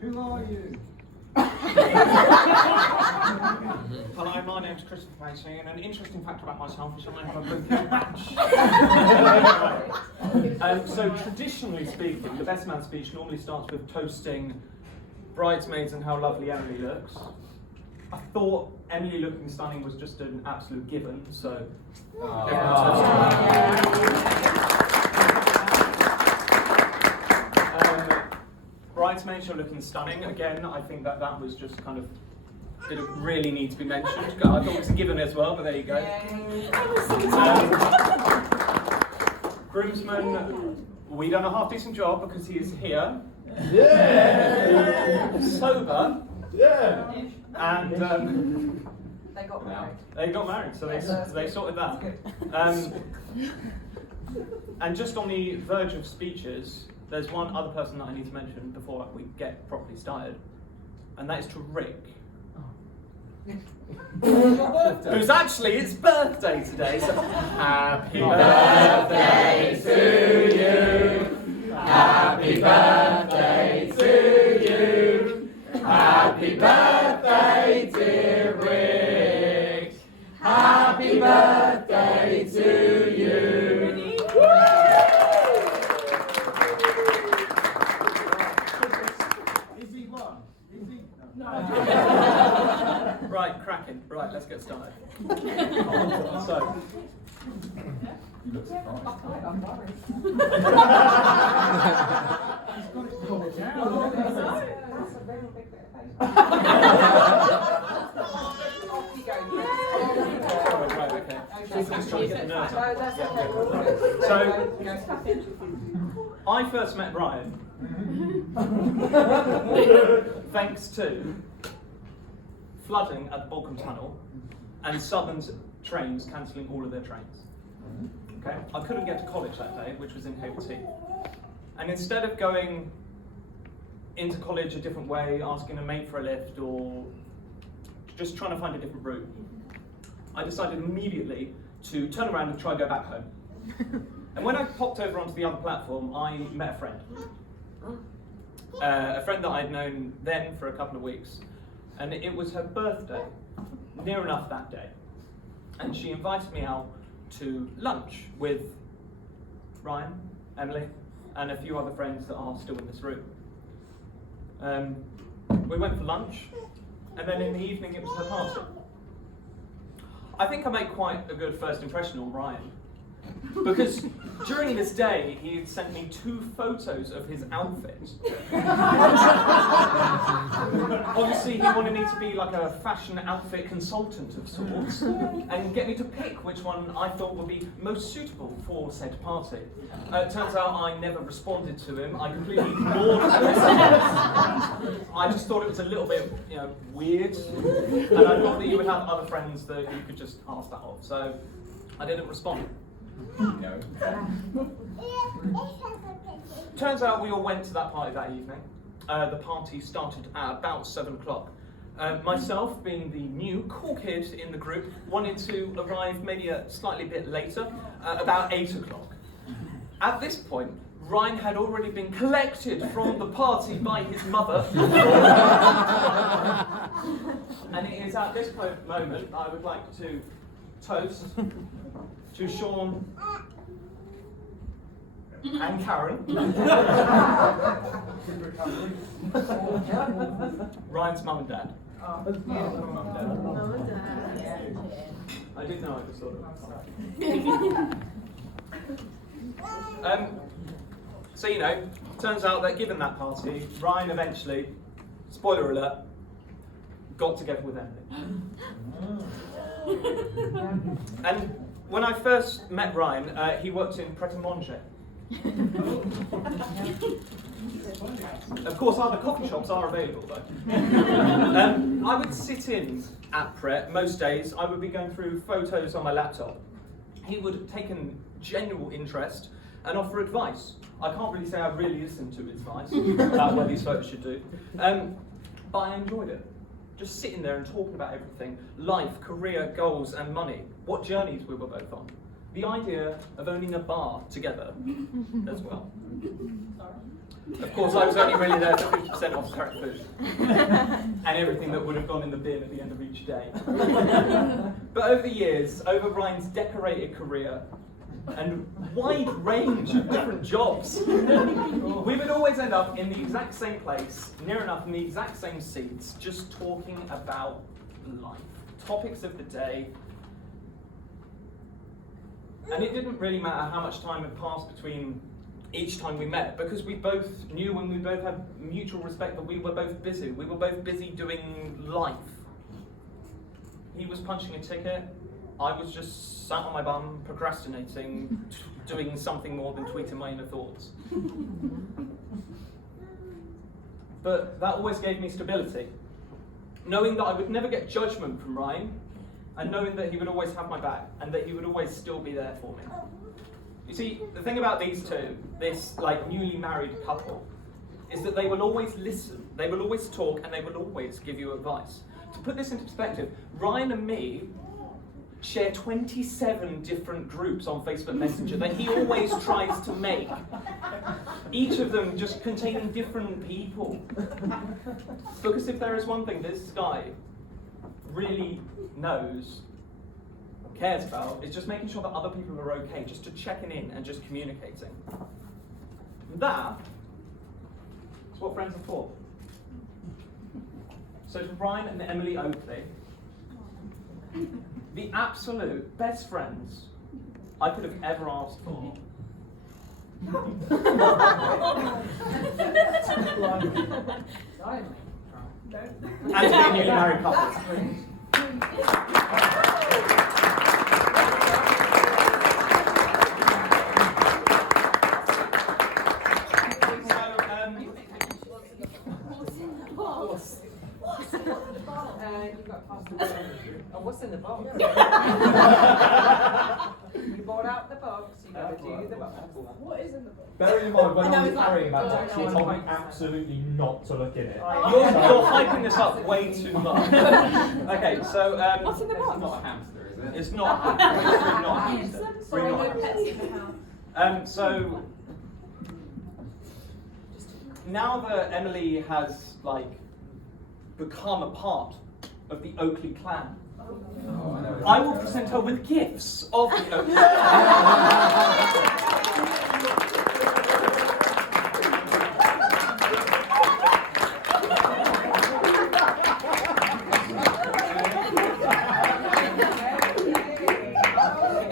Who are you? Hello, my name's Christopher Macy, and an interesting fact about myself is I have a booking badge. So traditionally speaking, the best man speech normally starts with toasting bridesmaids and how lovely Emily looks. I thought Emily looking stunning was just an absolute given, so bridesmaids, you're looking stunning. Again, I think that was just kind of, didn't really need to be mentioned. I thought it was a given as well, but there you go. Groomsman, we done a half decent job because he is here. Yeah! Sober. Yeah! And they got married. They got married, so they sorted that. And just on the verge of speeches, there's one other person that I need to mention before we get properly started, and that is to Rick. Who's actually its birthday today, so happy birthday to you, happy birthday to you, happy birthday dear Rick, happy birthday to you. Is he one? Is he? No. Right, cracking. Right, let's get started. So, You look surprised. I'm worried. He's got it pulled down. That's a very big bit of paper. Off you go. right, okay. Just trying to get the nerves No, up. that's okay. We're all good. So, I first met Ryan thanks to flooding at the Balcombe Tunnel and Southern's trains cancelling all of their trains. Okay, I couldn't get to college that day, which was in Haverty, and instead of going into college a different way, asking a mate for a lift or just trying to find a different route, I decided immediately to turn around and try and go back home. And when I popped over onto the other platform, I met a friend. A friend that I'd known then for a couple of weeks. And it was her birthday, near enough that day. And she invited me out to lunch with Ryan, Emily, and a few other friends that are still in this room. We went for lunch, and then in the evening it was her party. I think I made quite a good first impression on Ryan, because during this day he had sent me 2 photos of his outfit. Obviously he wanted me to be like a fashion outfit consultant of sorts and get me to pick which one I thought would be most suitable for said party. It turns out I never responded to him. I completely ignored him. I just thought it was a little bit, weird, and I thought that you would have other friends that you could just ask that of, so I didn't respond. No. Turns out we all went to that party that evening. The party started at about 7 o'clock. Myself, being the new cool kid in the group, wanted to arrive maybe a slightly bit later, about 8 o'clock. At this point, Ryan had already been collected from the party by his mother. And it is at this moment I would like to toast to Sean and Karen, Ryan's mum and dad. I did know, I just thought of it. So turns out that given that party, Ryan eventually, spoiler alert, got together with Emily. And when I first met Ryan, he worked in Pret a Manger. Of course, other coffee shops are available though. I would sit in at Pret most days. I would be going through photos on my laptop. He would have taken genuine interest and offer advice. I can't really say I really listened to his advice about what these photos should do, but I enjoyed it. Just sitting there and talking about everything, life, career, goals and money, what journeys we were both on. the idea of owning a bar together as well. Of course, I was only really there for 50% off current food and everything that would have gone in the bin at the end of each day. But over the years, over Ryan's decorated career and wide range of different jobs, we would always end up in the exact same place, near enough in the exact same seats, just talking about life, topics of the day. And it didn't really matter how much time had passed between each time we met, because we both knew and we both had mutual respect that we were both busy. We were both busy doing life. He was punching a ticket, I was just sat on my bum, procrastinating, doing something more than tweeting my inner thoughts. But that always gave me stability. Knowing that I would never get judgment from Ryan, and knowing that he would always have my back, and that he would always still be there for me. You see, the thing about these two, this like newly married couple, is that they will always listen, they will always talk, and they will always give you advice. To put this into perspective, Ryan and me share 27 different groups on Facebook Messenger that he always tries to make. Each of them just containing different people. Because if there is one thing this guy really knows, cares about, is just making sure that other people are okay, just to checking in and just communicating. That is what friends are for. So to Brian and Emily Oakley, the absolute best friends I could have ever asked for. And to be newly married couples. You've got past the box. Oh, what's in the box? You bought out the box, you got to do the box. What is in the book? Bearing in mind, when I know I was it's like- carrying that I box, don't you know told what me the box is. absolutely not to look in it. You're hyping this up way too much. Okay, so What's in the box? It's not a hamster, is it? it's not. It's really not. a hamster. Sorry, Really no not. pets in the house. So now that Emily has like become a part of the Oakley clan, Oh, I know. I will present her with gifts of the Oakley clan.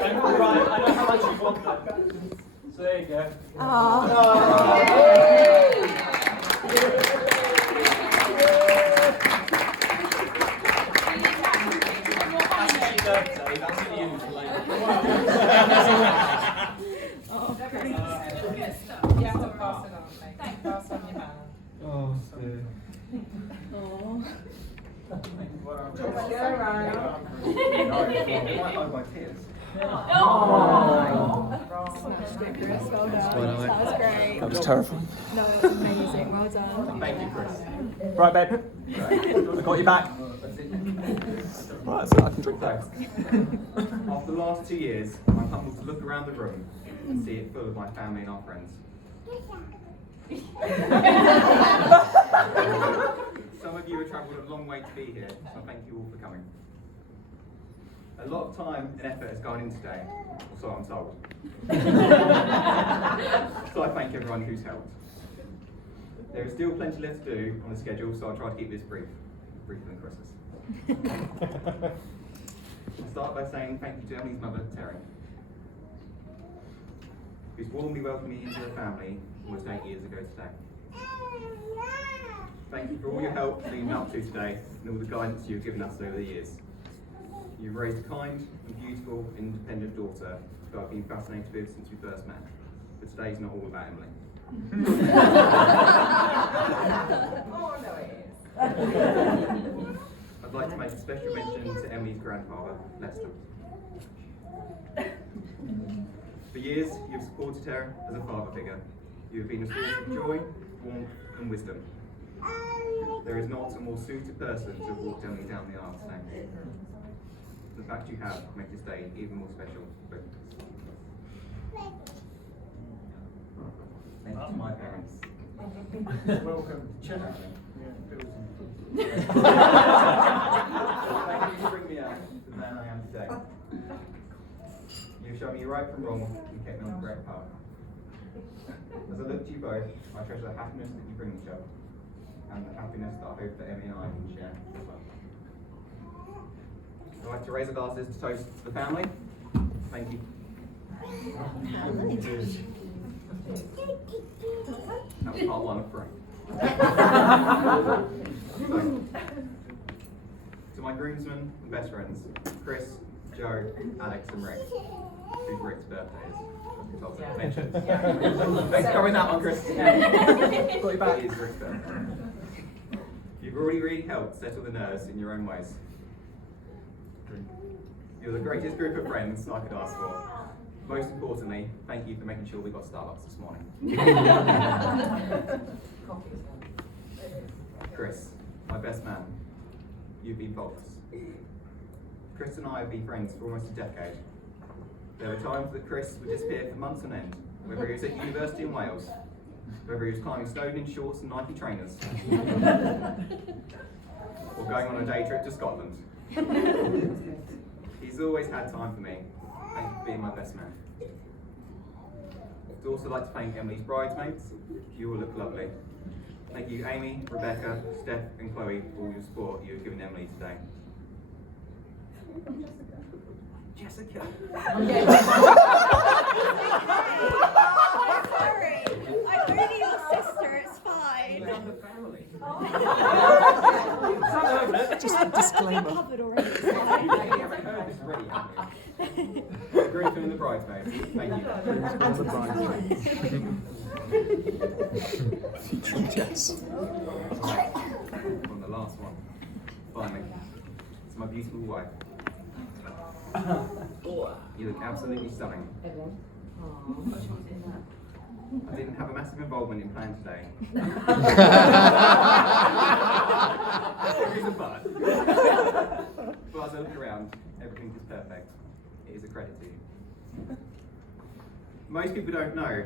And Ryan, I know how much you want that. So there you go. That's happy birthday, that's for you, lady. You have to pass it on, mate. Pass on your hand. Oh, dear. Go, Ryan. I might hide my tears. Chris, well done. That was great. That was terrifying. No, that was amazing. Well done. Thank you, Chris. Right, babe. I got you back. Right, so I can drink that. After the last 2 years, I'm humbled to look around the room and see it full of my family and our friends. Some of you have travelled a long way to be here, so thank you all for coming. A lot of time and effort has gone in today, or so I'm told. So I thank everyone who's helped. There is still plenty left to do on the schedule, so I'll try to keep this briefer than Christmas. I'll start by saying thank you to Emily's mother, Terry, who's warmly welcomed me into her family almost 8 years ago today. Thank you for all your help leading up to today and all the guidance you've given us over the years. You've raised a kind and beautiful, independent daughter who I've been fascinated with since we first met. But today's not all about Emily. Oh, no, it is. I'd like to make a special mention to Emily's grandfather, Lester. For years, you've supported her as a father figure. You have been a source of joy, warmth, and wisdom. There is not a more suited person to have walked Emily down the aisle today. The fact you have makes this day even more special. Thank you to my parents. Welcome to Chennai. Thank you for bringing me out to the man I am today. You've shown me right from wrong and kept me on the correct path. As I look to you both, I treasure the happiness that you bring each other, and the happiness that I hope that Emmy and I can share as well. I'd like to raise a glasses to toast to the family. Thank you. That was part 1 of 3. To my groomsmen and best friends, Chris, Joe, Alex and Rick, whose Rick's birthday is. Thanks for covering that one, Chris. Got your back. It is Rick's birthday. You've already really helped settle the nerves in your own ways. You're the greatest group of friends I could ask for. Most importantly, thank you for making sure we got Starbucks this morning. Chris, my best man, you've been faultless. Chris and I have been friends for almost a decade. There were times that Chris would disappear for months on end, whether he was at university in Wales, whether he was climbing Snowdon in shorts and Nike trainers, or going on a day trip to Scotland. He's always had time for me. Thank you for being my best man. I'd also like to thank Emily's bridesmaids. You all look lovely. Thank you, Amy, Rebecca, Steph, and Chloe, for all your support you've given Emily today. Jessica. Sorry. I'm really your sister, it's fine. We're the family. Just a disclaimer. Covered already, it's fine. You haven't heard this already, have you? The groomsmen and the bridesmaids. Thank you. Yes. On the last one. Finally. It's my beautiful wife. You look absolutely stunning. I didn't have a massive involvement in plan today. There is a but. But as I look around, everything is perfect. It is a credit to you. Most people don't know,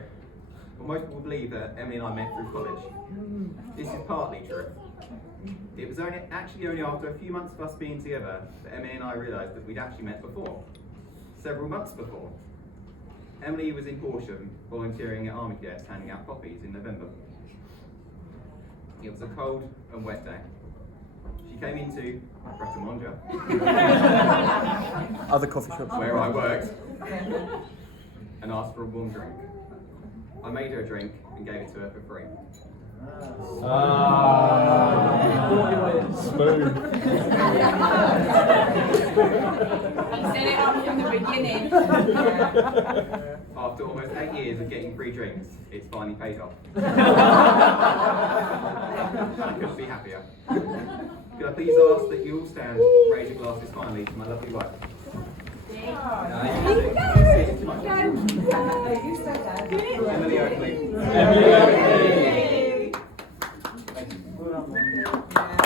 but most people believe that Emily and I met through college. This is partly true. It was actually only after a few months of us being together that Emily and I realised that we'd actually met before. Several months before. Emily was in Horsham, volunteering at Army Cadets, handing out poppies in November. It was a cold and wet day. She came into Pret a Manger, Other coffee shops. where I worked, and asked for a warm drink. I made her a drink and gave it to her for free. Smooth. He set it up from the beginning. After almost 8 years of getting free drinks, it's finally paid off. I couldn't be happier. Could I please ask that you all stand and raise your glasses finally to my lovely wife? Emily Oakley. Emily Oakley. Thank you.